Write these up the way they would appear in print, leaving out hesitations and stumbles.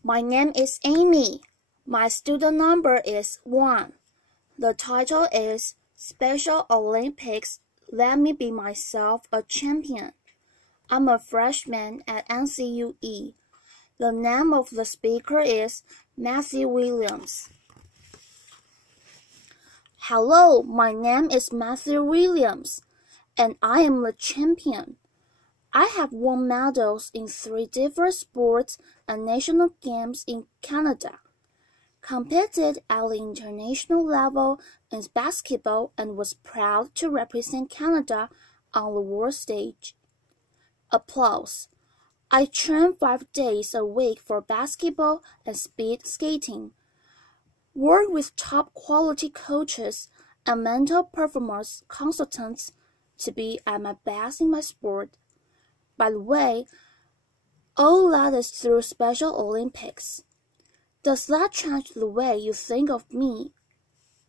My name is Amy. My student number is 1. The title is Special Olympics. Let me be myself a champion. I'm a freshman at NCUE. The name of the speaker is Matthew Williams. Hello, my name is Matthew Williams, and I am the champion. I have won medals in 3 different sports and national games in Canada, competed at the international level in basketball, and was proud to represent Canada on the world stage. Applause. I train 5 days a week for basketball and speed skating, work with top quality coaches and mental performance consultants to be at my best in my sport. By the way, all that is through Special Olympics. Does that change the way you think of me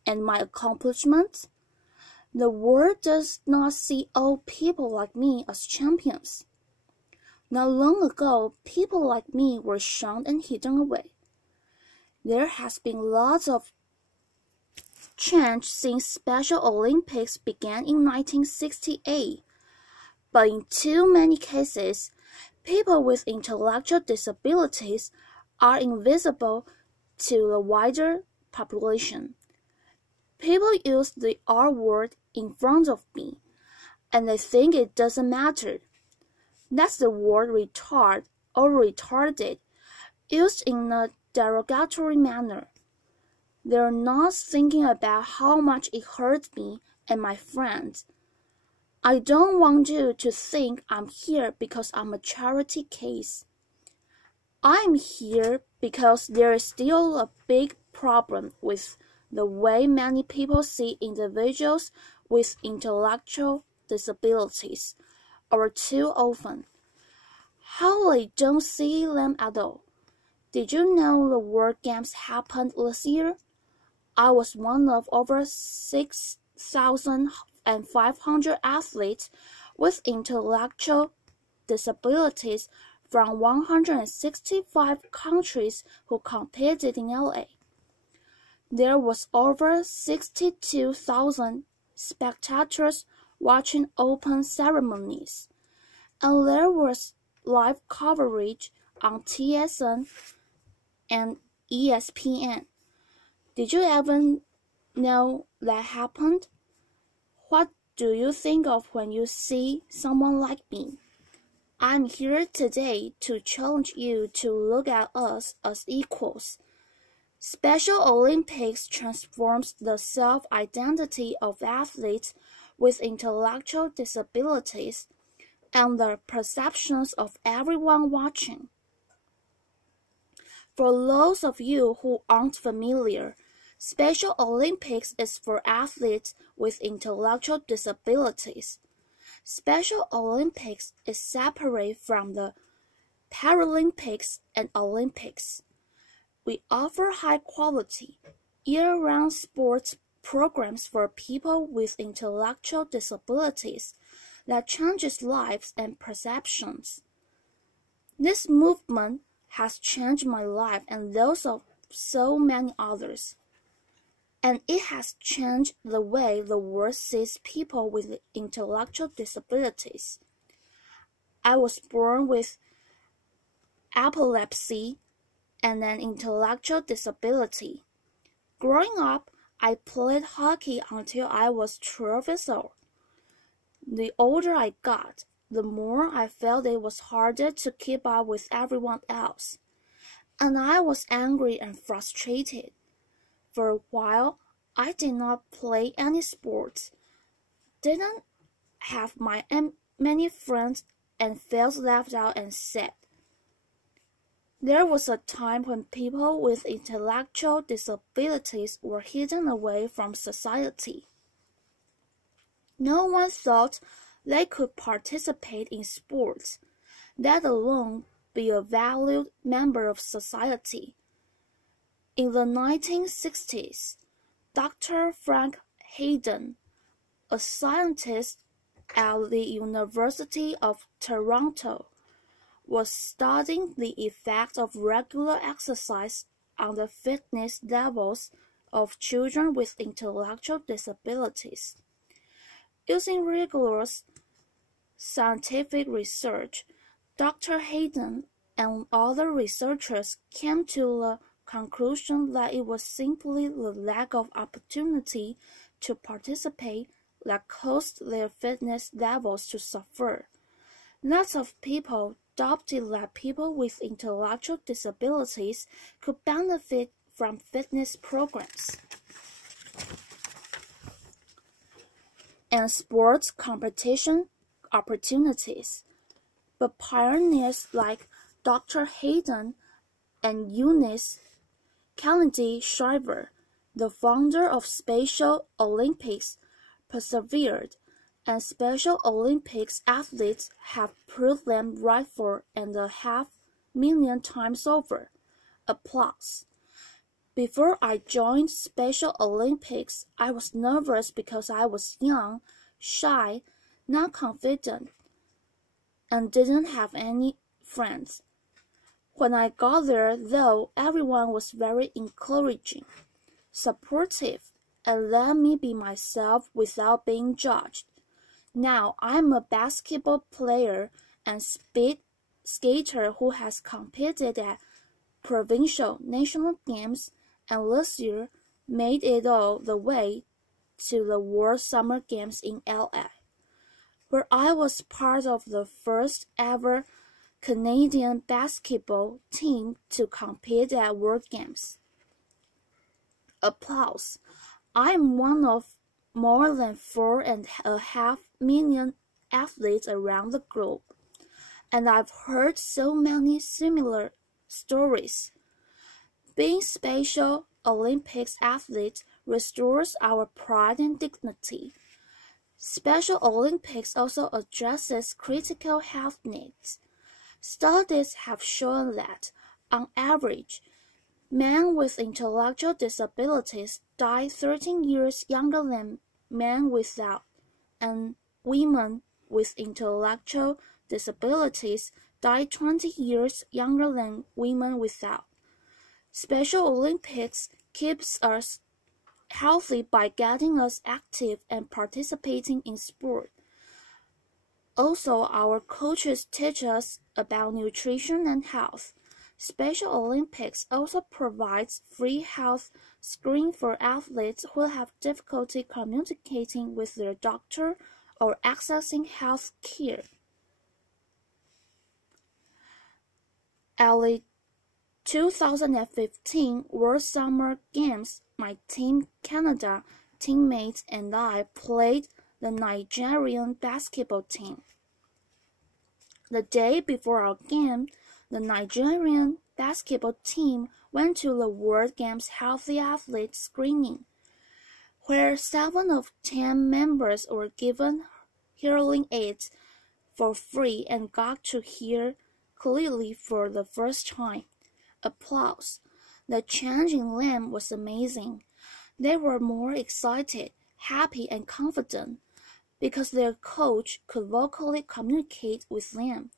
and my accomplishments? The world does not see all people like me as champions. Not long ago, people like me were shunned and hidden away. There has been lots of change since Special Olympics began in 1968. But in too many cases, people with intellectual disabilities are invisible to the wider population. People use the R word in front of me, and they think it doesn't matter. That's the word retard or retarded, used in a derogatory manner. They're not thinking about how much it hurts me and my friends. I don't want you to think I'm here because I'm a charity case. I'm here because there is still a big problem with the way many people see individuals with intellectual disabilities, or too often, how they don't see them at all. Did you know the World Games happened this year? I was one of over 6,500 athletes with intellectual disabilities from 165 countries who competed in LA. There was over 62,000 spectators watching open ceremonies, and there was live coverage on TSN and ESPN. Did you ever know that happened? What do you think of when you see someone like me? I'm here today to challenge you to look at us as equals. Special Olympics transforms the self-identity of athletes with intellectual disabilities and the perceptions of everyone watching. For those of you who aren't familiar, Special Olympics is for athletes with intellectual disabilities. Special Olympics is separate from the Paralympics and Olympics. We offer high-quality, year-round sports programs for people with intellectual disabilities that changes lives and perceptions. This movement has changed my life and those of so many others. And it has changed the way the world sees people with intellectual disabilities. I was born with epilepsy and an intellectual disability. Growing up, I played hockey until I was 12 years old. The older I got, the more I felt it was harder to keep up with everyone else, and I was angry and frustrated. For a while, I did not play any sports, didn't have many friends, and felt left out and sad. There was a time when people with intellectual disabilities were hidden away from society. No one thought they could participate in sports, let alone be a valued member of society. In the 1960s, Dr. Frank Hayden, a scientist at the University of Toronto, was studying the effect of regular exercise on the fitness levels of children with intellectual disabilities. Using rigorous scientific research, Dr. Hayden and other researchers came to the conclusion that it was simply the lack of opportunity to participate that caused their fitness levels to suffer. Lots of people doubted that people with intellectual disabilities could benefit from fitness programs and sports competition opportunities. But pioneers like Dr. Hayden and Eunice Kennedy Shriver, the founder of Special Olympics, persevered, and Special Olympics athletes have proved them right for and a $500,000 times over. Applause. Before I joined Special Olympics, I was nervous because I was young, shy, not confident, and didn't have any friends. When I got there, though, everyone was very encouraging, supportive, and let me be myself without being judged. Now I'm a basketball player and speed skater who has competed at provincial, national games, and this year made it all the way to the World Summer Games in LA, where I was part of the first ever Canadian basketball team to compete at World Games. Applause. I am one of more than 4.5 million athletes around the globe, and I've heard so many similar stories. Being Special Olympics athletes restores our pride and dignity. Special Olympics also addresses critical health needs. Studies have shown that, on average, men with intellectual disabilities die 13 years younger than men without, and women with intellectual disabilities die 20 years younger than women without. Special Olympics keeps us healthy by getting us active and participating in sport. Also, our coaches teach us about nutrition and health. Special Olympics also provides free health screening for athletes who have difficulty communicating with their doctor or accessing health care. At the 2015 World Summer Games, my Team Canada teammates and I played the Nigerian basketball team. The day before our game, the Nigerian basketball team went to the World Games Healthy Athlete Screening, where 7 of 10 members were given hearing aids for free and got to hear clearly for the first time. Applause. The change in them was amazing. They were more excited, happy, and confident because their coach could vocally communicate with them.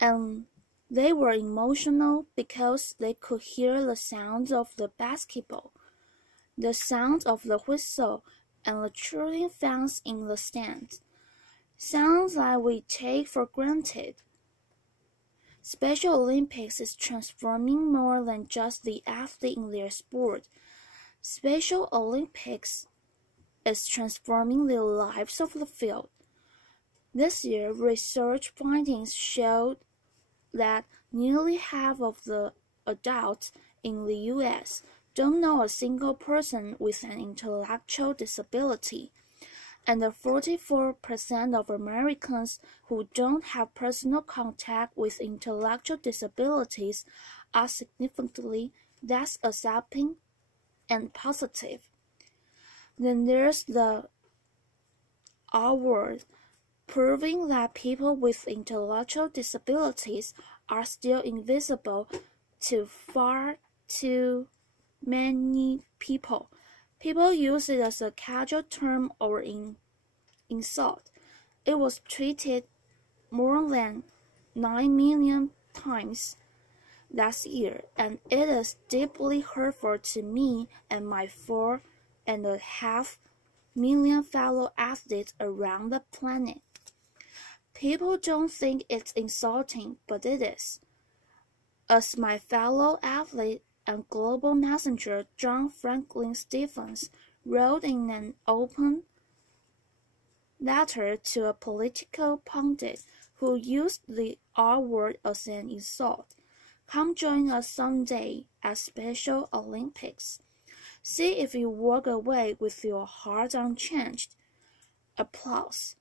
And they were emotional because they could hear the sounds of the basketball, the sound of the whistle, and the cheering fans in the stands. Sounds that we take for granted. Special Olympics is transforming more than just the athlete in their sport. Special Olympics is transforming the lives of the field. This year, research findings showed that nearly half of the adults in the U.S. don't know a single person with an intellectual disability, and 44% of Americans who don't have personal contact with intellectual disabilities are significantly less accepting and positive. Then there's the R word, proving that people with intellectual disabilities are still invisible to far too many people. People use it as a casual term or insult. It was treated more than 9 million times last year, and it is deeply hurtful to me and my 4.5 million fellow athletes around the planet. People don't think it's insulting, but it is. As my fellow athlete and global messenger John Franklin Stephens wrote in an open letter to a political pundit who used the R word as an insult, "Come join us someday at Special Olympics. See if you walk away with your heart unchanged." Applause.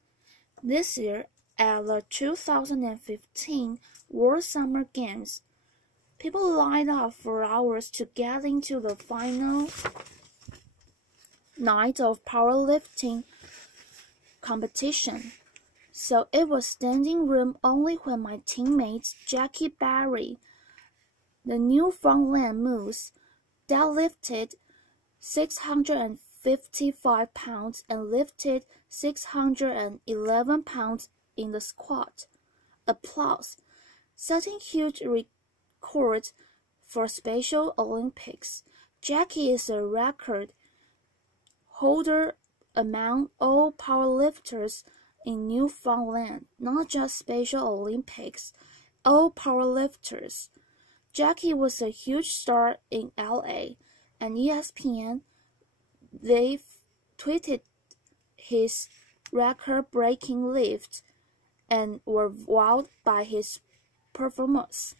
This year, at the 2015 World Summer Games, people lined up for hours to get into the final night of powerlifting competition. So it was standing room only when my teammate Jackie Barry, the Newfoundland Moose, deadlifted 655 pounds and lifted 611 pounds in the squat. Applause. Setting huge records for Special Olympics. Jackie is a record holder among all powerlifters in Newfoundland, not just Special Olympics, all powerlifters. Jackie was a huge star in LA, and ESPN, they tweeted his record-breaking lift and were wowed by his performance.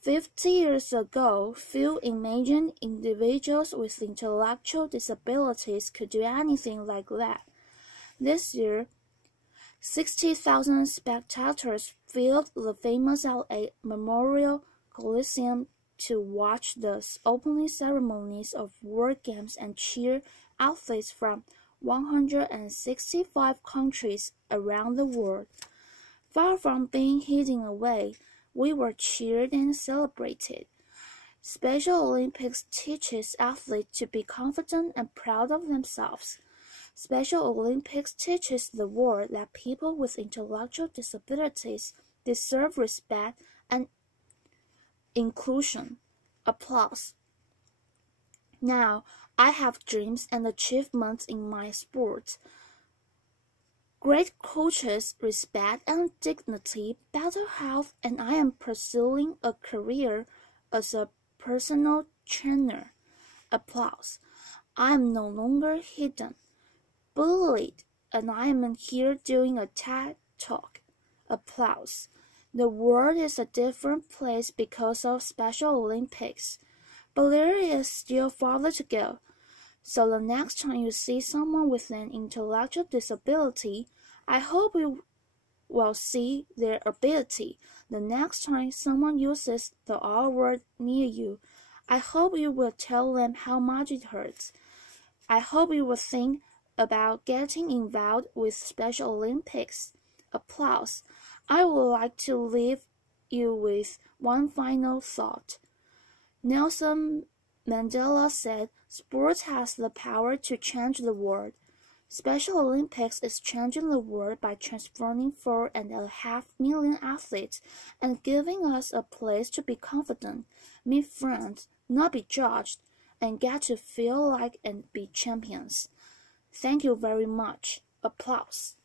50 years ago, few imagined individuals with intellectual disabilities could do anything like that. This year, 60,000 spectators filled the famous LA Memorial Coliseum to watch the opening ceremonies of World Games and cheer athletes from 165 countries around the world. Far from being hidden away, we were cheered and celebrated. Special Olympics teaches athletes to be confident and proud of themselves. Special Olympics teaches the world that people with intellectual disabilities deserve respect and inclusion. Applause. Now, I have dreams and achievements in my sport. Great coaches, respect and dignity, better health, and I am pursuing a career as a personal trainer. Applause. I am no longer hidden, bullied, and I am here doing a TED Talk. Applause. The world is a different place because of Special Olympics, but there is still farther to go. So the next time you see someone with an intellectual disability, I hope you will see their ability. The next time someone uses the R word near you, I hope you will tell them how much it hurts. I hope you will think about getting involved with Special Olympics. Applause. I would like to leave you with one final thought. Nelson Mandela said, "Sports has the power to change the world." Special Olympics is changing the world by transforming 4.5 million athletes and giving us a place to be confident, meet friends, not be judged, and get to feel like and be champions. Thank you very much. Applause.